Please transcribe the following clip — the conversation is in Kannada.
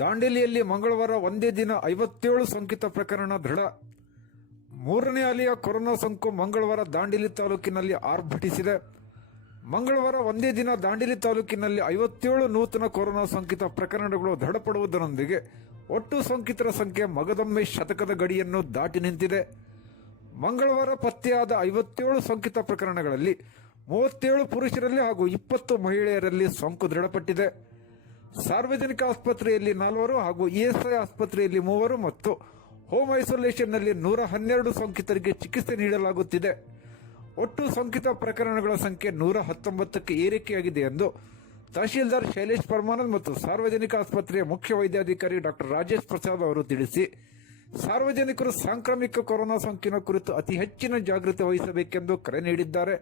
ದಾಂಡೇಲಿಯಲ್ಲಿ ಮಂಗಳವಾರ ಒಂದೇ ದಿನ 57 ಸೋಂಕಿತ ಪ್ರಕರಣ ದೃಢ. ಮೂರನೇ ಅಲೆಯ ಕೊರೋನಾ ಸೋಂಕು ಮಂಗಳವಾರ ದಾಂಡೇಲಿ ತಾಲೂಕಿನಲ್ಲಿ ಆರ್ಭಟಿಸಿದೆ. ಮಂಗಳವಾರ ಒಂದೇ ದಿನ ದಾಂಡೇಲಿ ತಾಲೂಕಿನಲ್ಲಿ 57 ನೂತನ ಕೊರೋನಾ ಸೋಂಕಿತ ಪ್ರಕರಣಗಳು ದೃಢಪಡುವುದರೊಂದಿಗೆ ಒಟ್ಟು ಸೋಂಕಿತರ ಸಂಖ್ಯೆ ಮಗದೊಮ್ಮೆ ಶತಕದ ಗಡಿಯನ್ನು ದಾಟಿ ನಿಂತಿದೆ. ಮಂಗಳವಾರ ಪತ್ತೆಯಾದ 57 ಸೋಂಕಿತ ಪ್ರಕರಣಗಳಲ್ಲಿ 37 ಪುರುಷರಲ್ಲಿ ಹಾಗೂ 20 ಮಹಿಳೆಯರಲ್ಲಿ ಸೋಂಕು ದೃಢಪಟ್ಟಿದೆ. ಸಾರ್ವಜನಿಕ ಆಸ್ಪತ್ರೆಯಲ್ಲಿ 4 ಹಾಗೂ ಇಎಸ್ಐ ಆಸ್ಪತ್ರೆಯಲ್ಲಿ 3 ಮತ್ತು ಹೋಮ್ ಐಸೋಲೇಷನ್ನಲ್ಲಿ 112 ಸೋಂಕಿತರಿಗೆ ಚಿಕಿತ್ಸೆ ನೀಡಲಾಗುತ್ತಿದೆ. ಒಟ್ಟು ಸೋಂಕಿತ ಪ್ರಕರಣಗಳ ಸಂಖ್ಯೆ 119ಕ್ಕೆ ಏರಿಕೆಯಾಗಿದೆ ಎಂದು ತಹಶೀಲ್ದಾರ್ ಶೈಲೇಶ್ ಪರಮಾನಂದ್ ಮತ್ತು ಸಾರ್ವಜನಿಕ ಆಸ್ಪತ್ರೆಯ ಮುಖ್ಯ ವೈದ್ಯಾಧಿಕಾರಿ ಡಾಕ್ಟರ್ ರಾಜೇಶ್ ಪ್ರಸಾದ್ ಅವರು ತಿಳಿಸಿ, ಸಾರ್ವಜನಿಕರು ಸಾಂಕ್ರಾಮಿಕ ಕೊರೋನಾ ಸೋಂಕಿನ ಕುರಿತು ಅತಿ ಹೆಚ್ಚಿನ ಜಾಗೃತಿ ವಹಿಸಬೇಕೆಂದು ಕರೆ ನೀಡಿದ್ದಾರೆ.